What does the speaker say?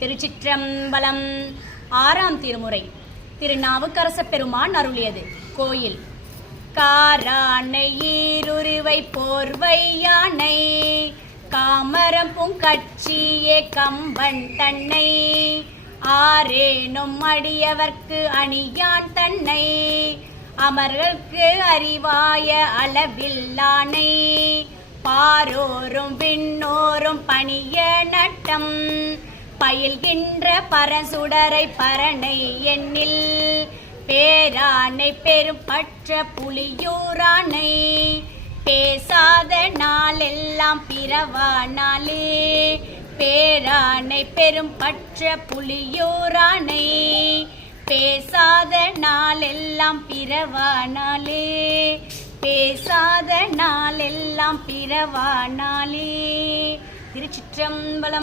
திருச்சிற்றம்பலம். ஆறாம் திருமுறை. திருநாவுக்கரச பெருமான் அருளியது. கோயில். காரானை ஈருருவை போர்வை யானை காமரம் பூங்கட்சியே கம்பன் தன்னை. ஆரேனும் அடியவர்க்கு அணியான் தன்னை. அமர்களுக்கு அறிவாய அளவில்லானை. பாரோரும் விண்ணோரும் பணிய நட்டம். பயில்கின்ற பரசுடரை பரணை எண்ணில் பேரானை பெரும் பற்ற புலியூரானை பேசாத நாளெல்லாம் பிறவானாலே பேரானை பெரும்பற்ற புலியூரானை பேசாத நாளெல்லாம் பிறவானாலே பேசாத நாளெல்லாம் பிறவானாலே. திருச்சிற்றம்பலம்